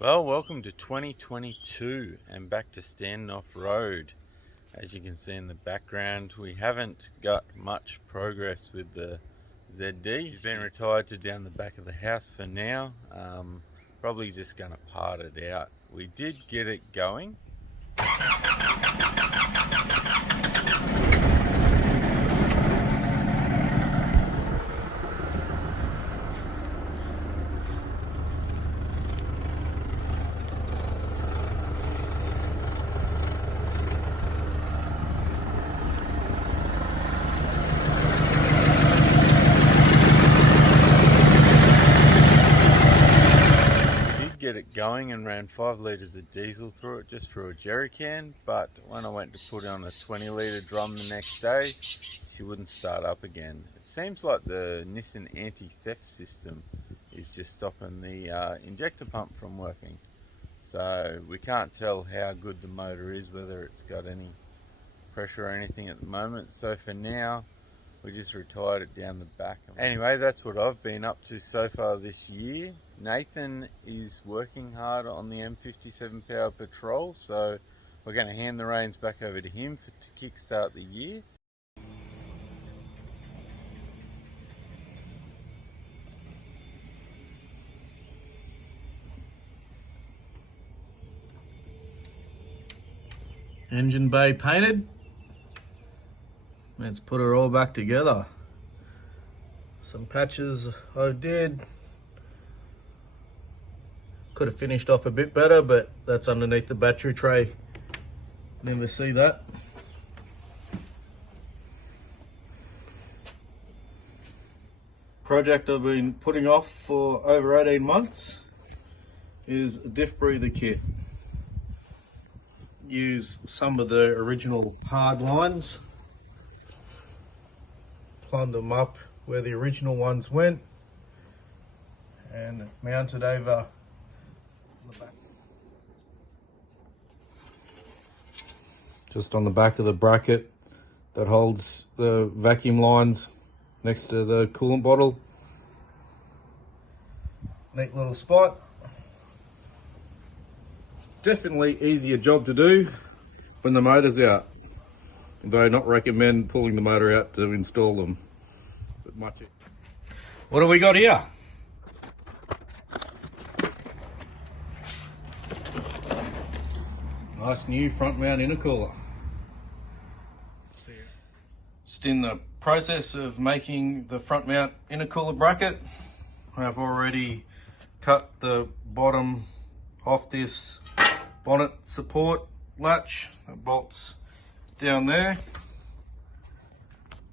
Well, welcome to 2022 and back to standing off road. As you can see in the background, we haven't got much progress with the ZD. She's been retired to down the back of the house for now. Probably just going to part it out. We did get it going. Get it going and ran 5 litres of diesel through it just through a jerry can, but when I went to put it on a 20 litre drum the next day, she wouldn't start up again. It seems like the Nissan anti-theft system is just stopping the injector pump from working, so we can't tell how good the motor is, whether it's got any pressure or anything at the moment. So for now we just retired it down the back. Anyway, that's what I've been up to so far this year. Nathan is working hard on the M57 Powered Patrol, so we're going to hand the reins back over to him to kickstart the year. Engine bay painted. Let's put her all back together. Some patches I did. Could have finished off a bit better, but that's underneath the battery tray. Never see that. Project I've been putting off for over 18 months is a diff breather kit. Use some of the original hard lines, plumb them up where the original ones went, and mount it over the back. Just on the back of the bracket that holds the vacuum lines next to the coolant bottle. Neat little spot. Definitely easier job to do when the motor's out. Though not recommend pulling the motor out to install them. But what do we got here? Nice new front mount intercooler. Just in the process of making the front mount intercooler bracket. I've already cut the bottom off this bonnet support latch that bolts down there.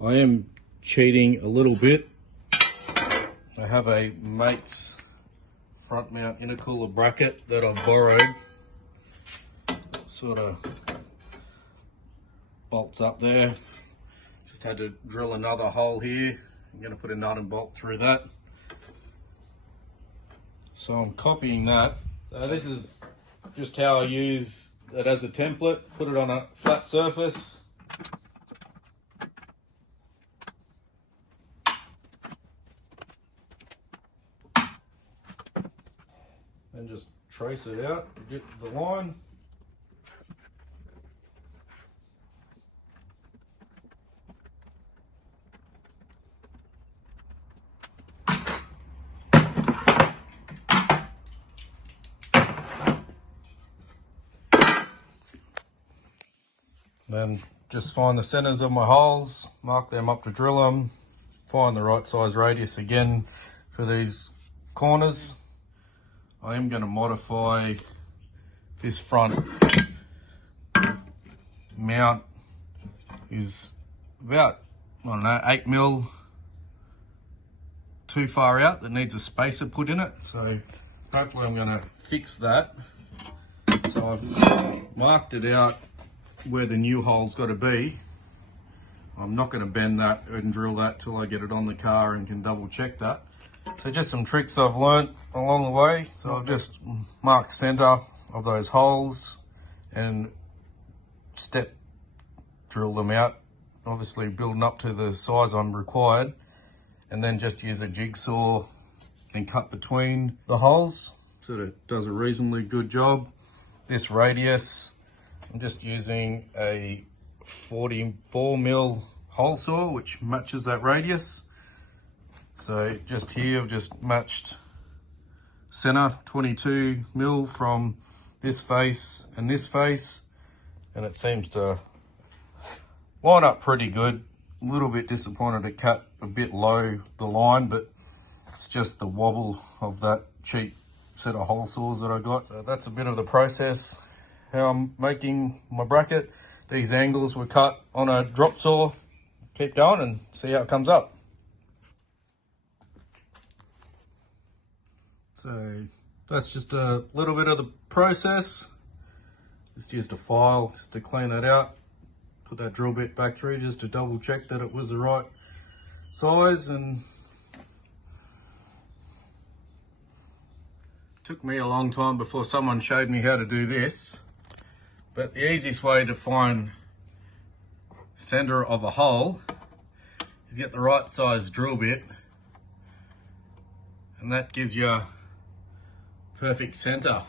I am cheating a little bit. I have a mate's front mount intercooler bracket that I've borrowed. Sort of bolts up there. Just had to drill another hole here. I'm going to put a nut and bolt through that. So I'm copying that. So this is just how I use it as a template. Put it on a flat surface. And just trace it out to get the line. Then just find the centers of my holes, mark them up to drill them, find the right size radius again for these corners. I am going to modify this front mount. Is about, I don't know, 8mm too far out, that needs a spacer put in it. So hopefully I'm going to fix that. So I've marked it out where the new hole's got to be. I'm not going to bend that and drill that till I get it on the car and can double check that. So just some tricks I've learnt along the way. So I've just marked center of those holes and step drill them out, obviously building up to the size I'm required, and then just use a jigsaw and cut between the holes sort of does a reasonably good job. This radius, I'm just using a 44mm hole saw, which matches that radius. So just here, I've just matched center 22mm from this face and this face, and it seems to line up pretty good. A little bit disappointed it cut a bit low the line, but it's just the wobble of that cheap set of hole saws that I got. So that's a bit of the process, how I'm making my bracket. These angles were cut on a drop saw. Keep going and see how it comes up. So that's just a little bit of the process. Just used a file just to clean that out. Put that drill bit back through just to double check that it was the right size, and took me a long time before someone showed me how to do this. But the easiest way to find center of a hole is get the right size drill bit, and that gives you a perfect center,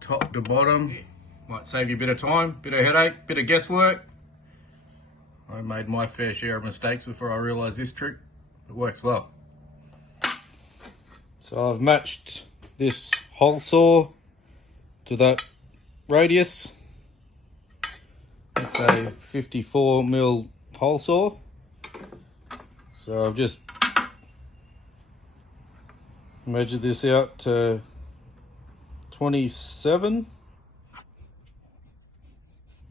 top to bottom. Might save you a bit of time, bit of headache, bit of guesswork. I made my fair share of mistakes before I realised this trick. It works well. So I've matched this hole saw to that radius. It's a 54mm hole saw. So I've just measured this out to 27.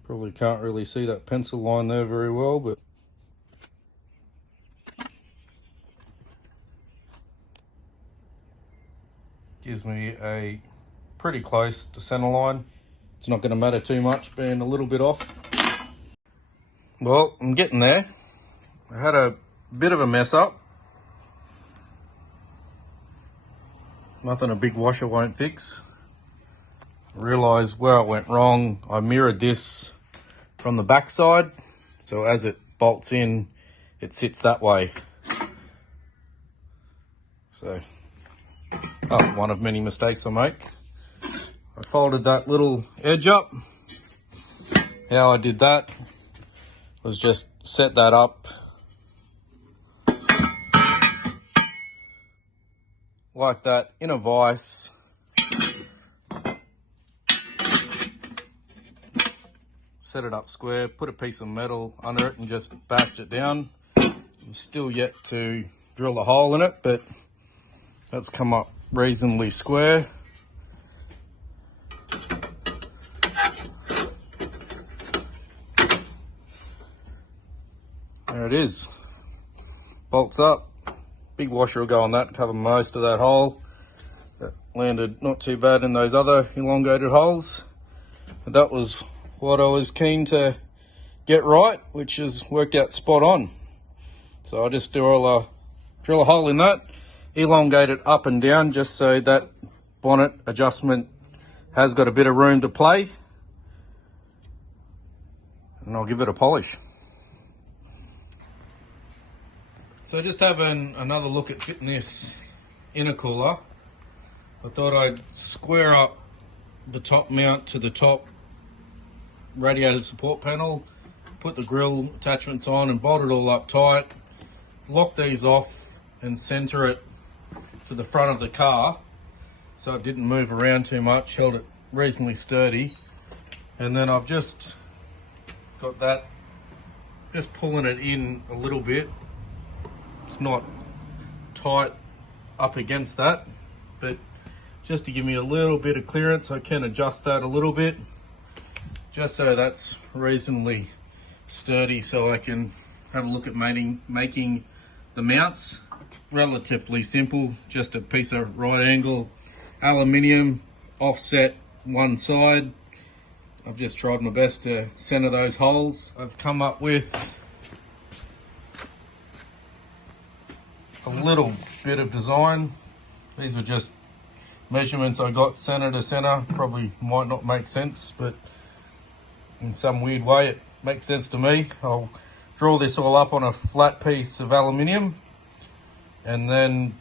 Probably can't really see that pencil line there very well, but gives me a pretty close to center line. It's not going to matter too much being a little bit off. Well, I'm getting there. I had a bit of a mess up. Nothing a big washer won't fix. Realised where I went wrong. I mirrored this from the back side, so as it bolts in, it sits that way. So that's one of many mistakes I make. I folded that little edge up. How I did that was just set that up like that in a vise. Set it up square, put a piece of metal under it and just bashed it down. I'm still yet to drill a hole in it, but that's come up reasonably square. There it is. Bolts up. Big washer will go on that, cover most of that hole. That landed not too bad in those other elongated holes. But that was what I was keen to get right, which has worked out spot on. So I'll just drill a hole in that, elongate it up and down just so that bonnet adjustment has got a bit of room to play, and I'll give it a polish. So just having another look at fitting this intercooler, I thought I'd square up the top mount to the top radiator support panel, put the grill attachments on and bolt it all up tight, lock these off and center it to the front of the car so it didn't move around too much, held it reasonably sturdy. And then I've just got that, just pulling it in a little bit. It's not tight up against that, but just to give me a little bit of clearance, I can adjust that a little bit, just so that's reasonably sturdy, so I can have a look at making the mounts. Relatively simple, just a piece of right angle aluminium, offset one side. I've just tried my best to center those holes. I've come up with a little bit of design. These were just measurements I got center to center. Probably might not make sense, but in some weird way it makes sense to me. I'll draw this all up on a flat piece of aluminium and then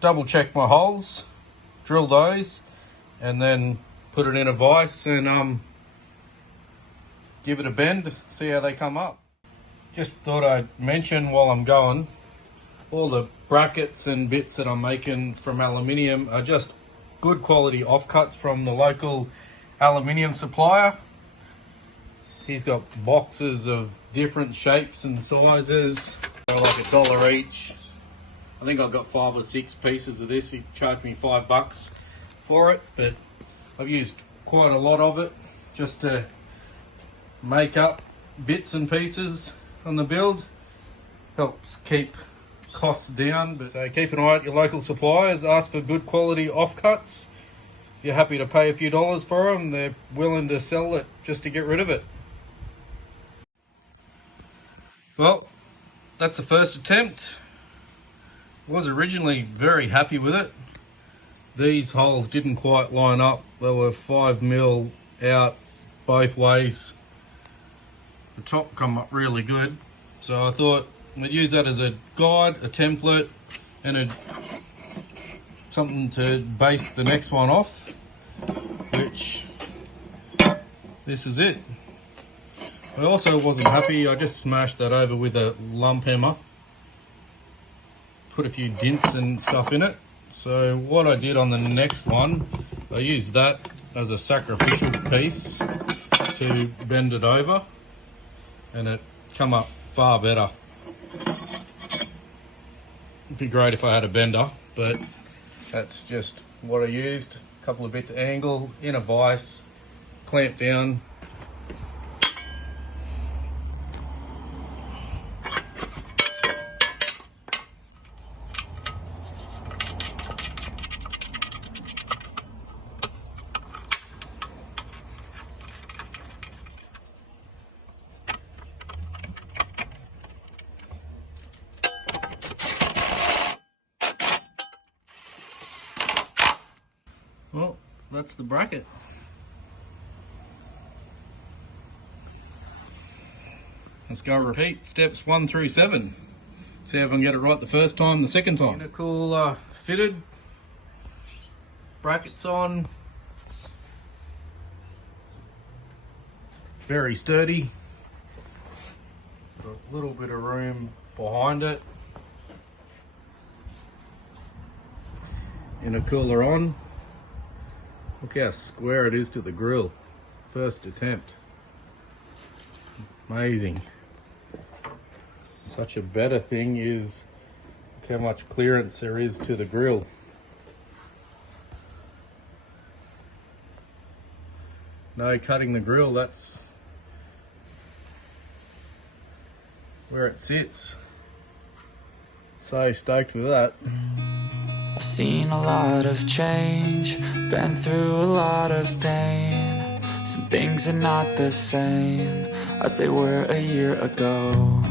double check my holes drill those and then put it in a vise and give it a bend, see how they come up. Just thought I'd mention while I'm going, all the brackets and bits that I'm making from aluminium are just good quality offcuts from the local aluminium supplier. He's got boxes of different shapes and sizes. They're like $1 each. I think I've got 5 or 6 pieces of this. He charged me $5 for it, but I've used quite a lot of it just to make up bits and pieces on the build. Helps keep costs down, but so keep an eye at your local suppliers. Ask for good quality offcuts. If you're happy to pay a few dollars for them, they're willing to sell it just to get rid of it. Well, that's the first attempt. Was originally very happy with it. These holes didn't quite line up. They were 5mm out both ways. The top come up really good, so I thought I'd use that as a guide, a template, and something to base the next one off, which this is it. I also wasn't happy. I just smashed that over with a lump hammer, put a few dents and stuff in it. So what I did on the next one, I used that as a sacrificial piece to bend it over, and it come up far better. It'd be great if I had a bender, but that's just what I used. A couple of bits of angle in a vise, clamp down. Well, that's the bracket. Let's go repeat steps 1 through 7. See if I can get it right the first time, the second time. Unicool fitted, brackets on. Very sturdy. Got a little bit of room behind it. Intercooler on. Look how square it is to the grill. First attempt. Amazing. Such a better thing is look how much clearance there is to the grill. No cutting the grill, that's where it sits. So stoked with that. I've seen a lot of change, been through a lot of pain. Some things are not the same as they were a year ago,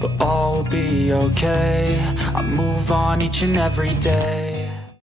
but all will be okay. I move on each and every day.